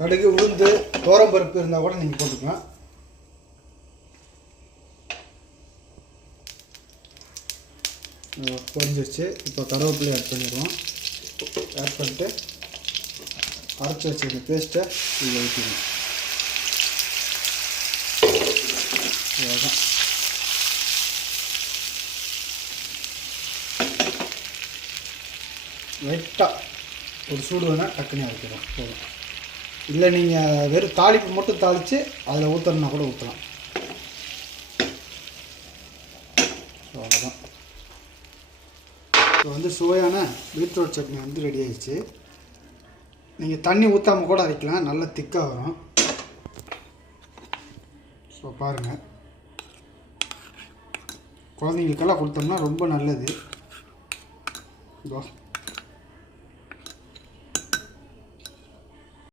கடுகு உளுந்து தோரம்பருப்பு இருந்தால் கூட நீங்கள் போட்டுக்கலாம். பொரிஞ்சிருச்சு. இப்போ கருவேப்பிலையை ஆட் பண்ணிடுவோம். ஆட் பண்ணிட்டு அரைச்சி வச்சுருக்க பேஸ்ட்டை இதில் ஊற்றிடுவோம். அவ்வளோதான். லைட்டாக ஒரு சூடு வேணால் டக்குனு அரைக்கிறோம் போதும். இல்லை நீங்கள் வெறும் தாளிப்பு மட்டும் தாளித்து அதில் ஊற்றணுன்னா கூட ஊற்றலாம். அவ்வளோதான். இப்போ வந்து சுவையான பீட்ரூட் சட்னி வந்து ரெடி ஆயிடுச்சு. நீங்கள் தண்ணி ஊற்றாமல் கூட அரைக்கலாம், நல்லா திக்காக வரும். ஸோ பாருங்கள், குழந்தைங்களுக்கெல்லாம் கொடுத்தோம்னா ரொம்ப நல்லது. இதோ